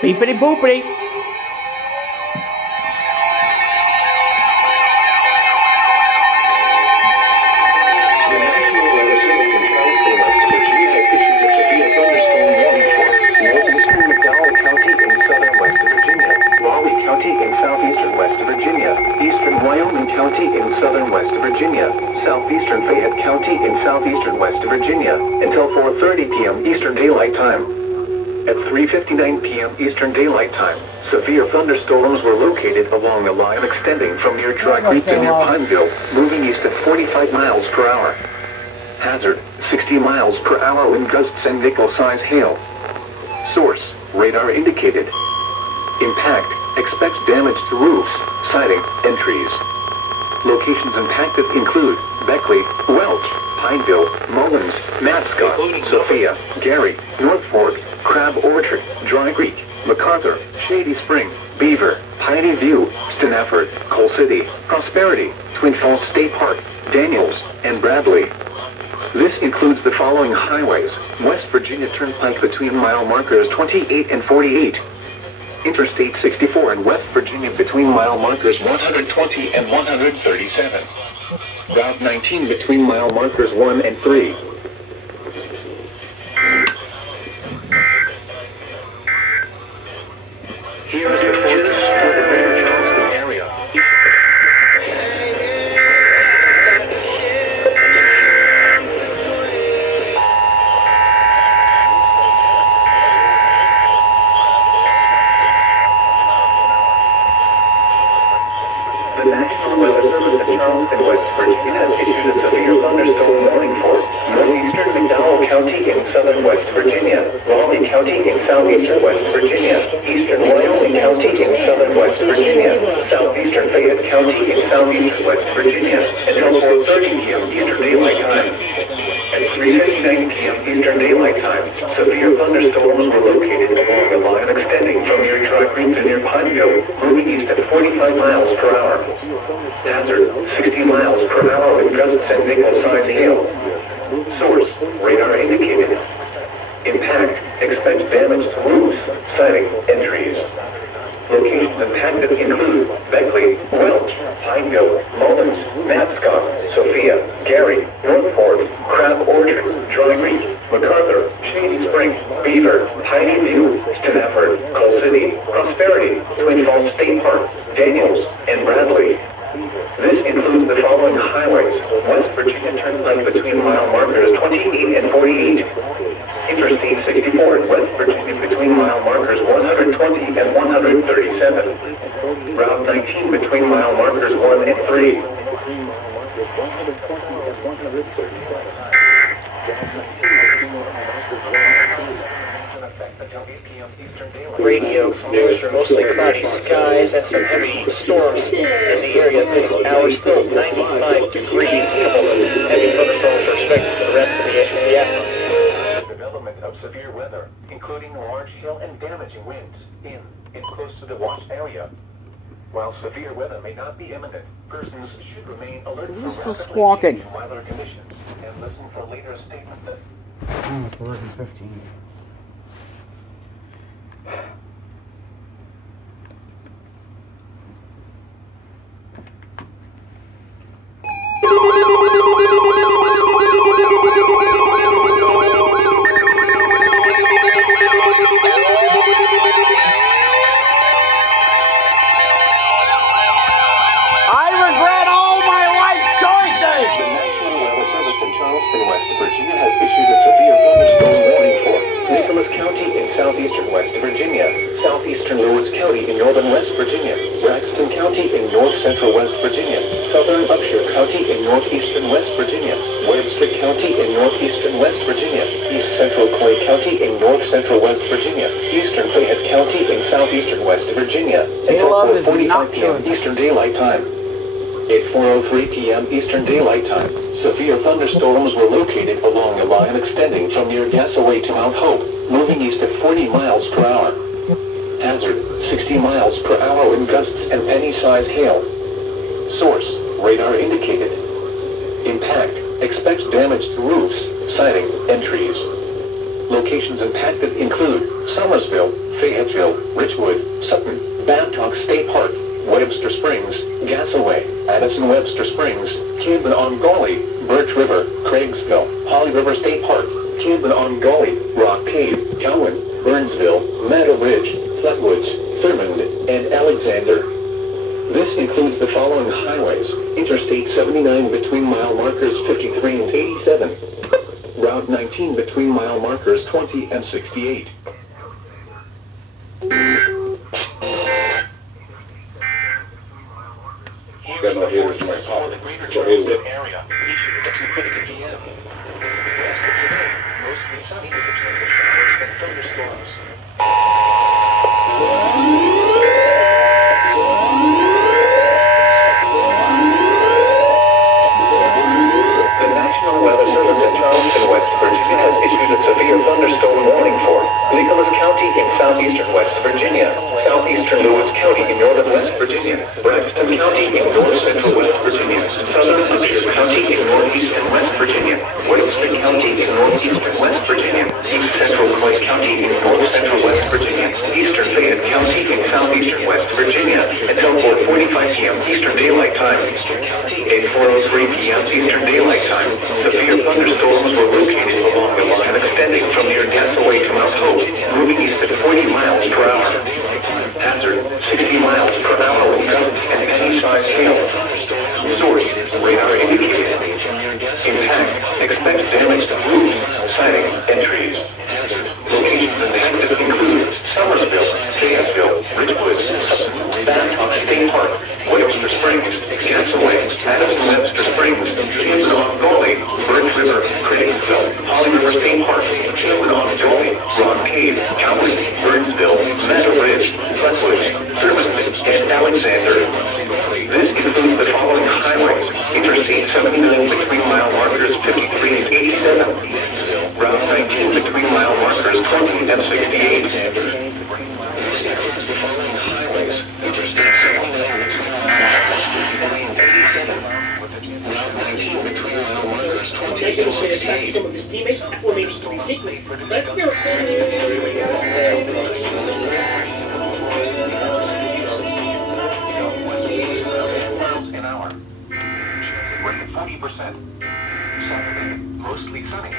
Beepity boopity. Southeastern Fayette County in southeastern West Virginia until 4:30 p.m. Eastern Daylight Time. At 3:59 p.m. Eastern Daylight Time, severe thunderstorms were located along a line extending from near Dry Creek to near Pineville, moving east at 45 miles per hour. Hazard, 60 miles per hour wind gusts and nickel-size hail. Source, radar indicated. Impact, expects damage to roofs, siding, and trees. Locations impacted include Beckley, Welch, Pineville, Mullins, Mascot, Sophia, Gary, North Fork, Crab Orchard, Dry Creek, MacArthur, Shady Spring, Beaver, Piney View, Stanafford, Coal City, Prosperity, Twin Falls State Park, Daniels, and Bradley. This includes the following highways: West Virginia Turnpike between mile markers 28 and 48. Interstate 64 in West Virginia between mile markers 120 and 137. Route 19 between mile markers 1 and 3. Here is the forecast for the Greater Charleston area. The National Weather Service in Charleston, West Virginia has issued a severe thunderstorm warning for northeastern McDowell County in southern West Virginia, Raleigh County in southeastern West Virginia, eastern Wyoming County in southern West Virginia, southeastern Fayette County in southeastern West Virginia, until 4:30 p.m. Eastern Daylight Time. At 3:59 p.m. Eastern Daylight Time, severe thunderstorms were located along a line extending from near Dry Creek to near Pineville, moving east at 45 miles per hour. Hazard, 60 miles per hour with gusts and nickel-size hail. Source, radar indicated. Impact, expect damage to roofs, siding, and trees. Locations impacted include Beckley, Welch, Pineville, Mullins, Mascot, Sophia, Gary, North Fork, Crab Orchard, Dry Creek, MacArthur, Shady Spring, Beaver, Piney View, Stanafford, Coal City, Prosperity, Twin Falls State Park, Daniels, and Bradley. This includes the following highways: West Virginia Turnpike between mile markers 28 and 48. Interstate 64 in West Virginia between mile markers 120 and 137. Route 19 between mile markers 1 and 3. Radio news are mostly cloudy skies and some heavy storms in the area this hour. Still 95 degrees. Heavy thunderstorms are expected for the rest of the afternoon. Development of severe weather, including large hail and damaging winds, in and close to the watch area. While severe weather may not be imminent, persons should remain alert for Who's still squawking? weather conditions and listen for later statements. It's working 15. Southeastern West Virginia, southeastern Lewis County in northern West Virginia, Braxton County in north central West Virginia, southern Upshur County in northeastern West Virginia, Webster County in northeastern West Virginia, east central Clay County in north central West Virginia, eastern Fayette County in southeastern West Virginia, until 4:45 p.m. Eastern Daylight Time. At 4:03 p.m. Eastern Daylight Time, severe thunderstorms were located along a line extending from near Gasaway to Mount Hope, moving east at 40 miles per hour. Hazard, 60 miles per hour wind gusts and penny-sized hail. Source, radar indicated. Impact, expects damage to roofs, siding, and trees. Locations impacted include Somersville, Fayetteville, Richwood, Sutton, Babcock State Park, Webster Springs, Gasaway, Addison-Webster Springs, Camden-on-Gauley, Birch River, Craigsville, Holly River State Park, Camden-on-Gauley, Rock Cave, Cowan, Burnsville, Meadow Ridge, Flatwoods, Thurmond, and Alexander. This includes the following highways: Interstate 79 between mile markers 53 and 87, Route 19 between mile markers 20 and 68. Got no haters in my pocket. The greater Charleston area, issued at 2:50 p.m. West of today, mostly sunny with a chance of showers and thunderstorms. The National Weather Service in Charleston, West Virginia has issued a severe thunderstorm warning for Nicholas County in southeastern West Virginia, southeastern Lewis County in northern West Virginia, Braxton County in north central West Virginia, southern Upshur County in northeastern West Virginia, Webster County in northeastern West Virginia, east central Clay County in north central West Virginia, eastern Fayette County in southeastern West Virginia, until 4:45 p.m. Eastern Daylight Time. At 4:03 p.m. Eastern Daylight Time, severe thunderstorms were located along the line extending from near Gasaway to Mount Hope, moving east at 40 miles per hour. Hazard, 60 miles per hour with gusts and penny-sized hail. Source, radar indicated. Impact, expect damage to roofs, siding, and trees. Locations impacted include Somersville, Fayetteville, Richwood, Sutton, Babcock State Park, Webster Springs, Gasaway, Addison-Webster Springs, Camden-on-Gauley, Birch River, Craigsville, Holly River State Park, Camden-on-Gauley, Rock Cave, Cowan, Burnsville, Meadow Ridge, Flatwoods, Thurmond, and Alexander. This includes the following highways: Interstate 79 between mile markers 53 and 87, Route 19 between mile markers 20 and 68. Maybe he'll say attack some of his teammates, or maybe three secretly. That's their an hour. 40%. Saturday, mostly sunny. A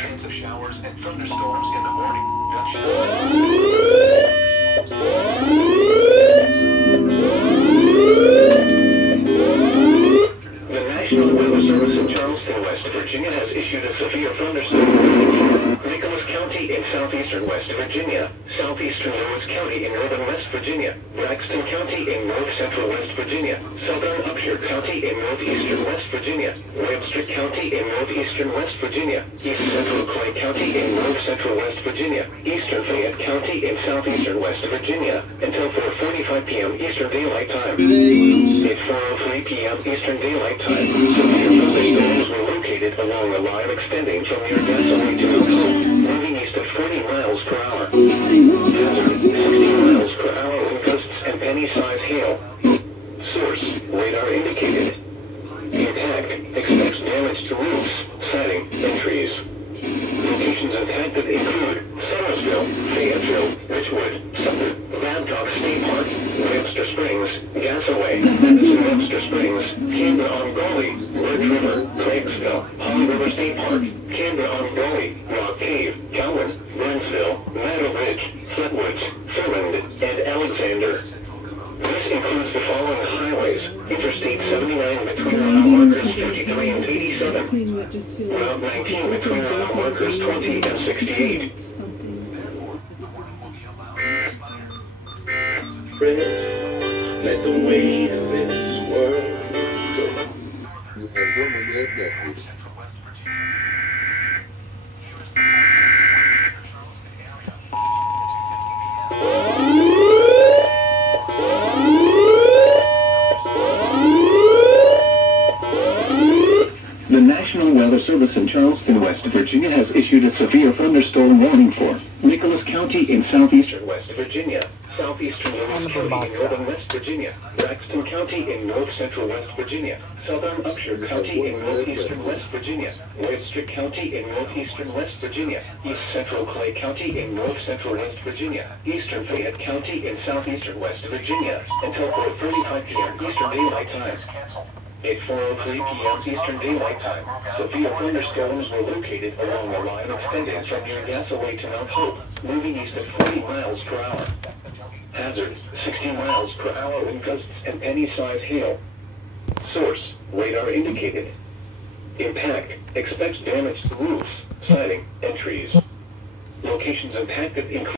chance of showers and thunderstorms in the morning. The National Weather Service in Charleston, West Virginia has issued a severe thunderstorm warning for Nicholas County in southeastern West Virginia, southeastern Lewis County in northern West Virginia, Braxton County in north central West Virginia, southern Upshur County in northeastern West Virginia, Webster County in northeastern West Virginia, east central Clay County in north central West Virginia, eastern Fayette County in southeastern West Virginia, until 4:45 p.m. Eastern Daylight Time. At 4:03 p.m. Eastern Daylight Time, severe thunderstorms were located along a line extending from near Gasaway to Mount Hope, moving east at 40 miles per hour. Hazard, 60 miles per hour with gusts and penny-sized hail. Source, radar indicated. Impact, expects damage to roofs, siding, and trees. Locations impacted include Somersville, Fayetteville, Richwood, Sutton, Babcock State Park, Webster Springs, Gasaway, Addison-Webster Springs, Camden-on-Gauley, Birch River, Craigsville, Holly River State Park, Camden-on-Gauley, Rock Cave, Cowan, Burnsville, Meadow Ridge, Flatwoods, Thurmond, and Alexander. This includes the following highways: Interstate 79 between mile markers 53 and 87, Route 19 between mile markers 20 and 68. Let the weight of this world go. The National Weather Service in Charleston, West Virginia has issued a severe thunderstorm warning for Nicholas County in southeastern West Virginia, Southeastern Louis County in northern West Virginia. Braxton County in north-central West Virginia. Southern Upshur County in northeastern West Virginia. Webster County in northeastern West Virginia. East Central Clay County in north-central West Virginia. Eastern Fayette County in southeastern West Virginia. Until 4:35 p.m. Eastern Daylight Time. At 4:03 p.m. Eastern Daylight Time, severe thunderstorms were located along a line extending from near Gasaway to Mount Hope, moving east at 40 miles per hour. Hazard, 60 miles per hour wind gusts and any size hail. Source, radar indicated. Impact, expects damage to roofs, siding, and trees. Locations impacted include